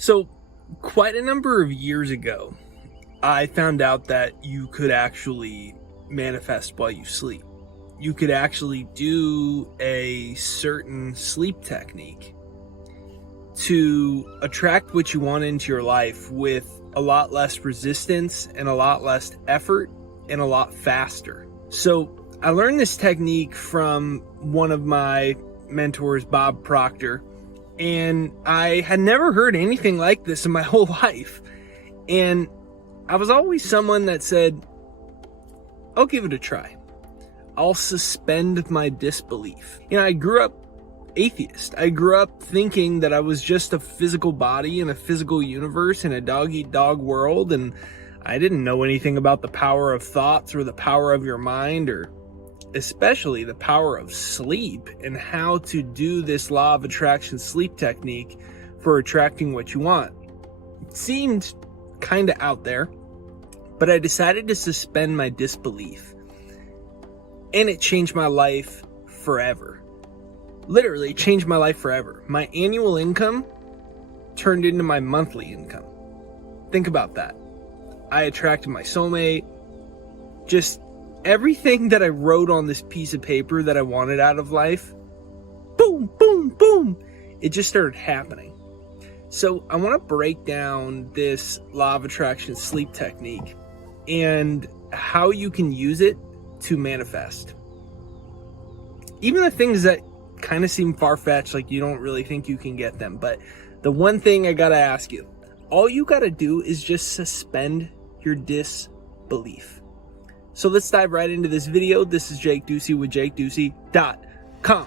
So, quite a number of years ago, I found out that you could actually manifest while you sleep. You could actually do a certain sleep technique to attract what you want into your life with a lot less resistance and a lot less effort and a lot faster. So I learned this technique from one of my mentors, Bob Proctor, and I had never heard anything like this in my whole life. And I was always someone that said, I'll give it a try. I'll suspend my disbelief. I grew up atheist. I grew up thinking that I was just a physical body in a physical universe in a dog-eat-dog world, and I didn't know anything about the power of thoughts or the power of your mind, or especially the power of sleep and how to do this law of attraction sleep technique for attracting what you want. It seemed kind of out there, but I decided to suspend my disbelief, and it changed my life forever. Literally changed my life forever. My annual income turned into my monthly income. Think about that. I attracted my soulmate. Just everything that I wrote on this piece of paper that I wanted out of life, boom, boom, boom, it just started happening. So I want to break down this law of attraction sleep technique and how you can use it to manifest. Even the things that kind of seem far-fetched, like you don't really think you can get them. But the one thing I gotta ask you, all you gotta do is just suspend your disbelief. So let's dive right into this video. This is Jake Ducey with JakeDucey.com.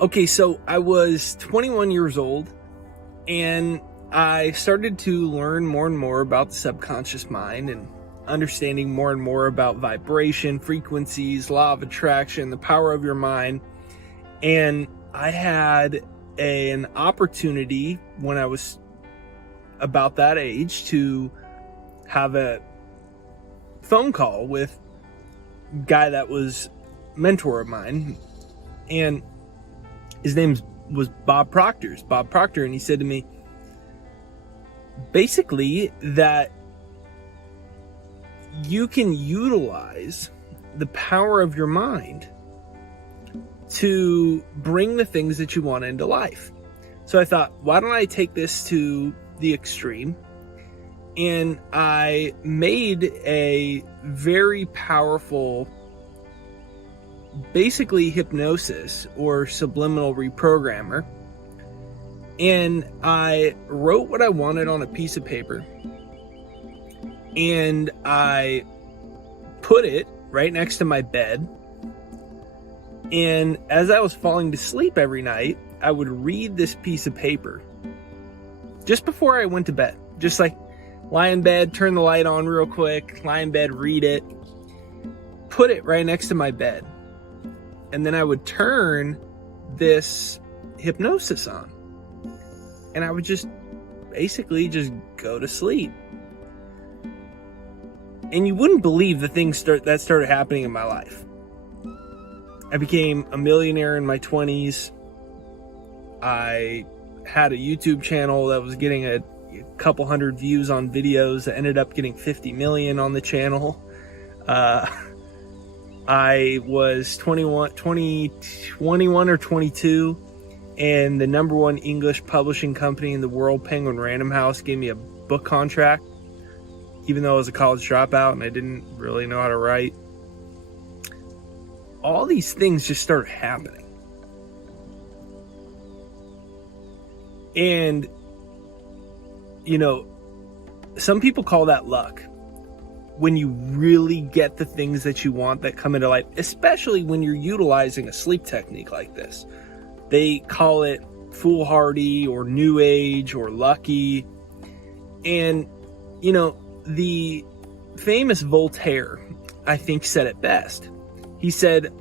Okay, so I was 21 years old, and I started to learn more and more about the subconscious mind and understanding more and more about vibration, frequencies, law of attraction, the power of your mind. And I had an opportunity when I was about that age to have a phone call with a guy that was a mentor of mine, and his name was Bob Proctor. And he said to me, basically, that you can utilize the power of your mind to bring the things that you want into life. So I thought, why don't I take this to the extreme? And I made a very powerful, basically hypnosis or subliminal reprogrammer. And I wrote what I wanted on a piece of paper, and I put it right next to my bed. And as I was falling to sleep every night, I would read this piece of paper just before I went to bed. Just like lie in bed, turn the light on real quick, lie in bed, read it, put it right next to my bed. And then I would turn this hypnosis on. And I would just basically just go to sleep. And you wouldn't believe the things that started happening in my life. I became a millionaire in my 20s. I had a YouTube channel that was getting a couple hundred views on videos that ended up getting 50 million on the channel. I was 21 or 22. And the number one English publishing company in the world, Penguin Random House, gave me a book contract, even though I was a college dropout and I didn't really know how to write. All these things just started happening. And, some people call that luck. When you really get the things that you want that come into life, especially when you're utilizing a sleep technique like this. They call it foolhardy or new age or lucky. And, the famous Voltaire, I think, said it best. He said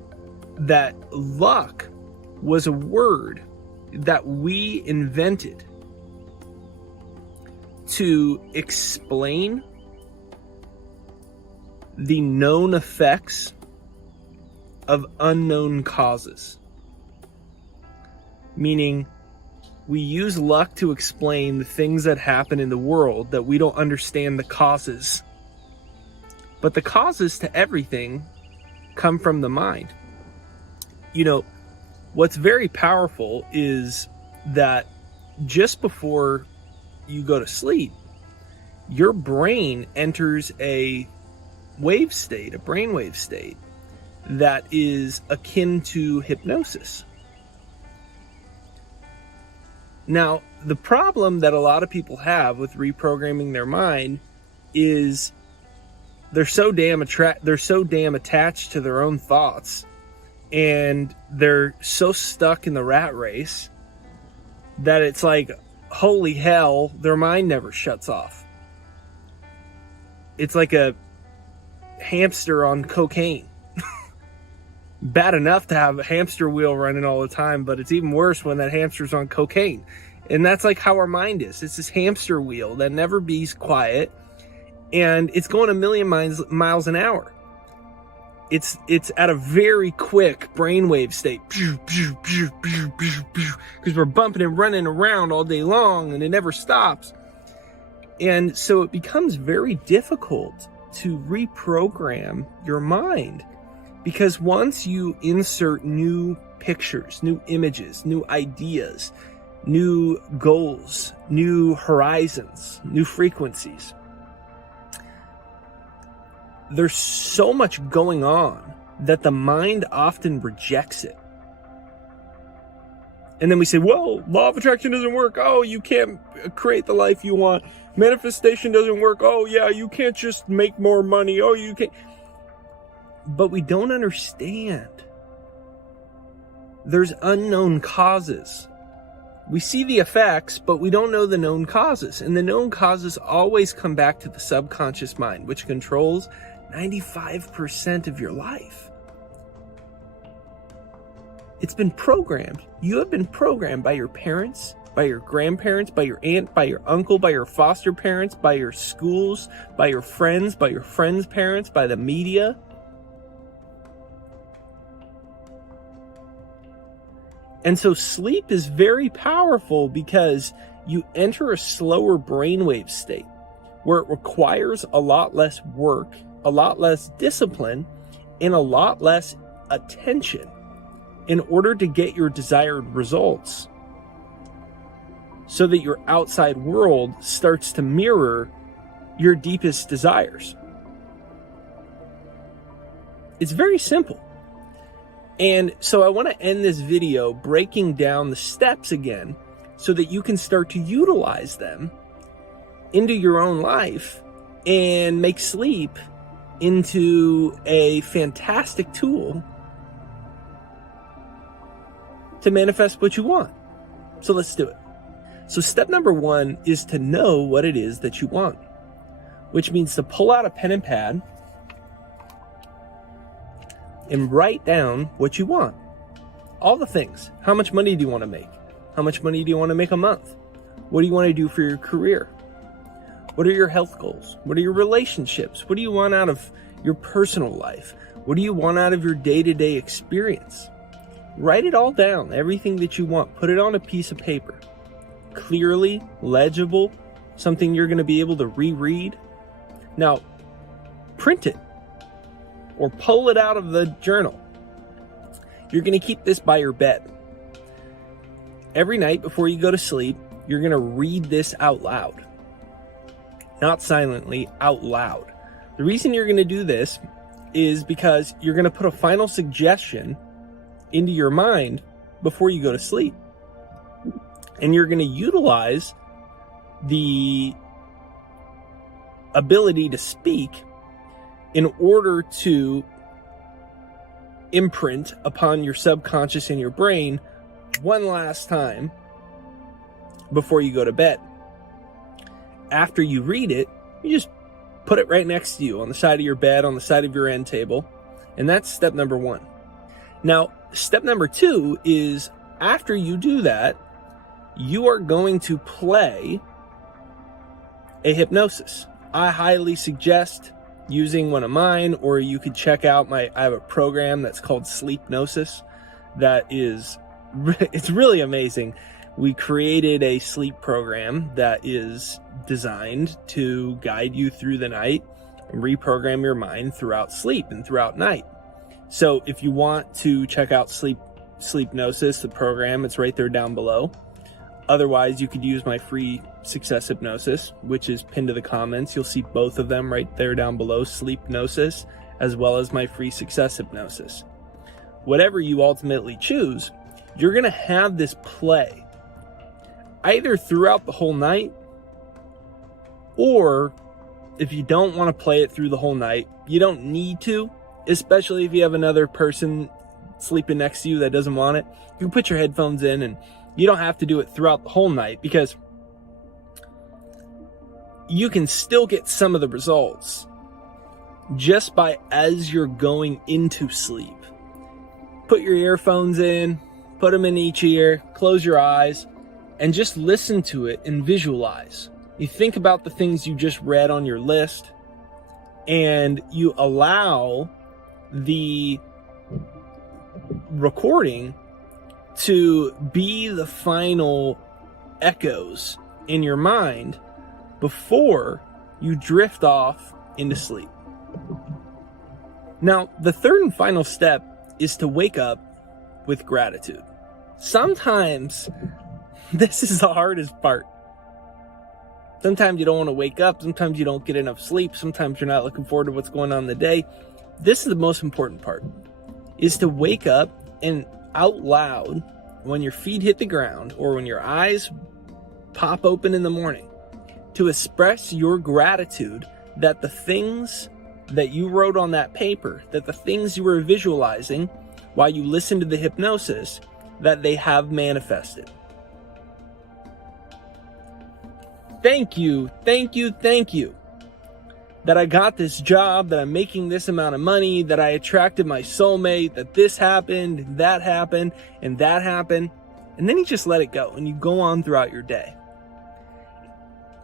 that luck was a word that we invented to explain the known effects of unknown causes. Meaning, we use luck to explain the things that happen in the world that we don't understand the causes. But the causes to everything come from the mind. You know, what's very powerful is that just before you go to sleep, your brain enters a wave state, a brainwave state, that is akin to hypnosis. Now, the problem that a lot of people have with reprogramming their mind is they're so damn attached to their own thoughts, and they're so stuck in the rat race that it's like, holy hell, their mind never shuts off. It's like a hamster on cocaine. Bad enough to have a hamster wheel running all the time, but it's even worse when that hamster's on cocaine. And that's like how our mind is. It's this hamster wheel that never be quiet, and it's going a million miles an hour. It's at a very quick brainwave state, because we're bumping and running around all day long, and it never stops. And so it becomes very difficult to reprogram your mind, because once you insert new pictures, new images, new ideas, new goals, new horizons, new frequencies, there's so much going on that the mind often rejects it. And then we say, well, law of attraction doesn't work. Oh, you can't create the life you want. Manifestation doesn't work. Oh, yeah, you can't just make more money. Oh, you can't. But we don't understand. There's unknown causes. We see the effects, but we don't know the known causes. And the known causes always come back to the subconscious mind, which controls 95% of your life. It's been programmed. You have been programmed by your parents, by your grandparents, by your aunt, by your uncle, by your foster parents, by your schools, by your friends' parents, by the media. And so sleep is very powerful because you enter a slower brainwave state where it requires a lot less work, a lot less discipline, and a lot less attention in order to get your desired results, so that your outside world starts to mirror your deepest desires. It's very simple. And so I want to end this video breaking down the steps again so that you can start to utilize them into your own life and make sleep into a fantastic tool to manifest what you want. So let's do it. So step number 1 is to know what it is that you want, which means to pull out a pen and pad and write down what you want. All the things. How much money do you want to make? How much money do you want to make a month? What do you want to do for your career? What are your health goals? What are your relationships? What do you want out of your personal life? What do you want out of your day-to-day experience? Write it all down, everything that you want. Put it on a piece of paper. Clearly, legible, something you're going to be able to reread. Now, print it or pull it out of the journal. You're going to keep this by your bed. Every night before you go to sleep, you're going to read this out loud. Not silently, out loud. The reason you're going to do this is because you're going to put a final suggestion into your mind before you go to sleep. And you're going to utilize the ability to speak in order to imprint upon your subconscious and your brain one last time before you go to bed. After you read it, you just put it right next to you on the side of your bed, on the side of your end table. And that's step number 1. Now, step number 2 is after you do that, you are going to play a hypnosis. I highly suggest using one of mine, or you could check out I have a program that's called Sleepnosis that is, it's really amazing. We created a sleep program that is designed to guide you through the night and reprogram your mind throughout sleep and throughout night. So if you want to check out Sleepnosis, the program, it's right there down below. Otherwise, you could use my free success hypnosis, which is pinned to the comments. You'll see both of them right there down below, Sleepnosis, as well as my free success hypnosis. Whatever you ultimately choose, you're going to have this play either throughout the whole night, or if you don't want to play it through the whole night, you don't need to, especially if you have another person sleeping next to you that doesn't want it. You can put your headphones in, and you don't have to do it throughout the whole night, because you can still get some of the results just by as you're going into sleep. Put your earphones in, put them in each ear, close your eyes, and just listen to it and visualize. You think about the things you just read on your list, and you allow the recording to be the final echoes in your mind before you drift off into sleep. Now, the third and final step is to wake up with gratitude. Sometimes this is the hardest part. Sometimes you don't want to wake up. Sometimes you don't get enough sleep. Sometimes you're not looking forward to what's going on in the day. This is the most important part, is to wake up and out loud, when your feet hit the ground or when your eyes pop open in the morning, to express your gratitude that the things that you wrote on that paper, that the things you were visualizing while you listened to the hypnosis, that they have manifested. Thank you, thank you, thank you that I got this job, that I'm making this amount of money, that I attracted my soulmate, that this happened, and that happened, and that happened. And then you just let it go and you go on throughout your day.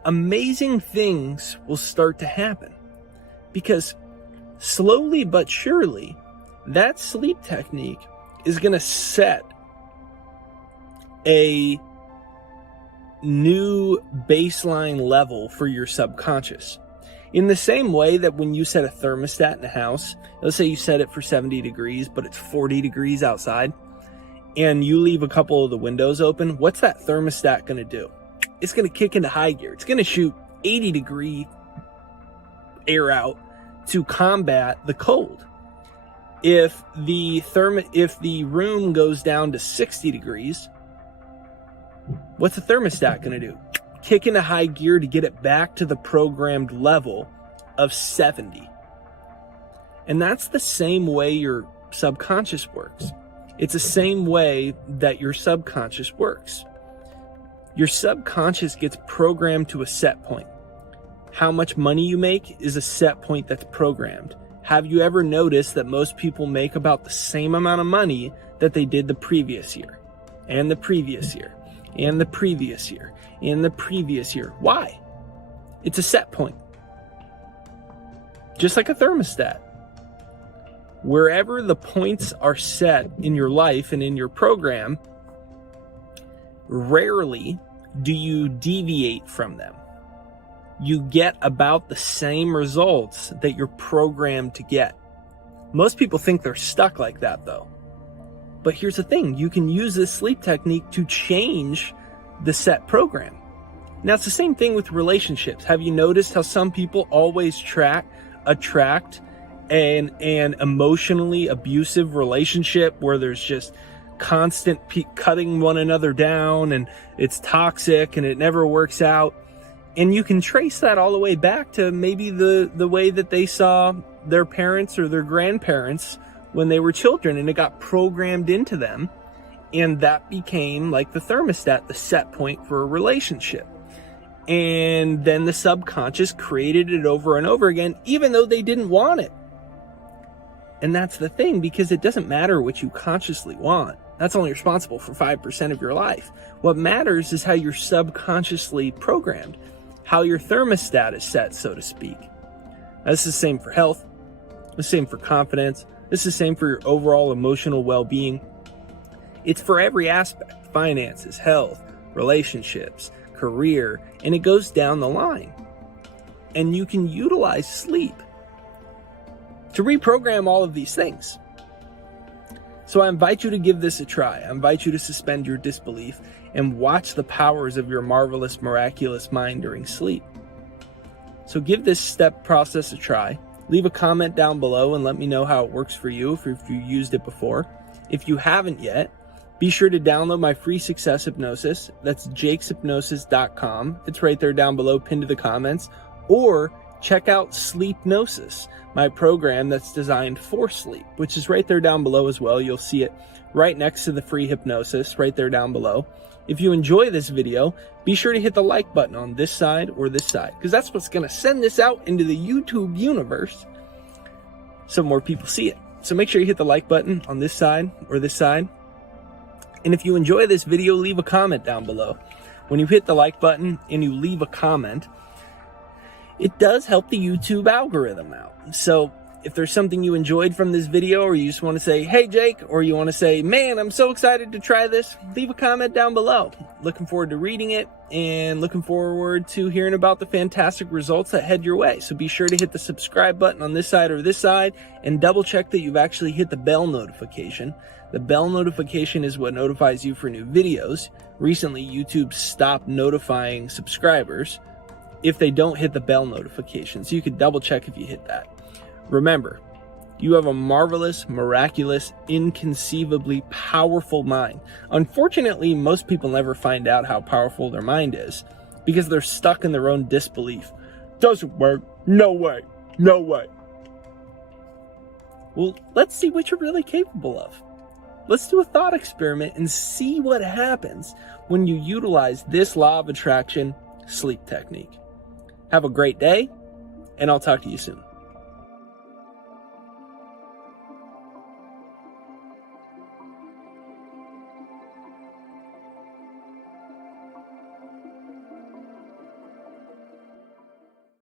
Amazing things will start to happen, because slowly but surely, that sleep technique is going to set a new baseline level for your subconscious. In the same way that when you set a thermostat in a house, let's say you set it for 70 degrees, but it's 40 degrees outside, and you leave a couple of the windows open, what's that thermostat going to do? It's going to kick into high gear. It's going to shoot 80 degree air out to combat the cold. If the room goes down to 60 degrees, what's the thermostat going to do? Kick into high gear to get it back to the programmed level of 70. And that's the same way your subconscious works. It's the same way that your subconscious works. Your subconscious gets programmed to a set point. How much money you make is a set point that's programmed. Have you ever noticed that most people make about the same amount of money that they did the previous year, and the previous year, and the previous year, and the previous year? Why? It's a set point. Just like a thermostat. Wherever the points are set in your life and in your program, rarely do you deviate from them. You get about the same results that you're programmed to get. Most people think they're stuck like that, though. But here's the thing, you can use this sleep technique to change the set program. Now, it's the same thing with relationships. Have you noticed how some people always attract an emotionally abusive relationship where there's just constant cutting one another down, and it's toxic and it never works out? And you can trace that all the way back to maybe the way that they saw their parents or their grandparents when they were children, and it got programmed into them, and that became like the thermostat, the set point for a relationship. And then the subconscious created it over and over again, even though they didn't want it. And that's the thing, because it doesn't matter what you consciously want. That's only responsible for 5% of your life. What matters is how you're subconsciously programmed, how your thermostat is set, so to speak. This is the same for health. This is the same for confidence. This is the same for your overall emotional well-being. It's for every aspect: finances, health, relationships, career, and it goes down the line. And you can utilize sleep to reprogram all of these things. So I invite you to give this a try. I invite you to suspend your disbelief and watch the powers of your marvelous, miraculous mind during sleep. So give this step process a try. Leave a comment down below and let me know how it works for you if you used it before. If you haven't yet, be sure to download my free success hypnosis. That's jakeshypnosis.com. It's right there down below, pinned to the comments. Or check out Sleepnosis, my program that's designed for sleep, which is right there down below as well. You'll see it right next to the free hypnosis, right there down below. If you enjoy this video, be sure to hit the like button on this side or this side, because that's what's going to send this out into the YouTube universe so more people see it. So make sure you hit the like button on this side or this side. And if you enjoy this video, leave a comment down below. When you hit the like button and you leave a comment, it does help the YouTube algorithm out. So if there's something you enjoyed from this video, or you just want to say, hey Jake, or you want to say, man, I'm so excited to try this, leave a comment down below. Looking forward to reading it and looking forward to hearing about the fantastic results that head your way. So be sure to hit the subscribe button on this side or this side and double check that you've actually hit the bell notification. The bell notification is what notifies you for new videos. Recently, YouTube stopped notifying subscribers if they don't hit the bell notification. So you could double check if you hit that. Remember, you have a marvelous, miraculous, inconceivably powerful mind. Unfortunately, most people never find out how powerful their mind is because they're stuck in their own disbelief. Doesn't work. No way. No way. Well, let's see what you're really capable of. Let's do a thought experiment and see what happens when you utilize this law of attraction sleep technique. Have a great day, and I'll talk to you soon.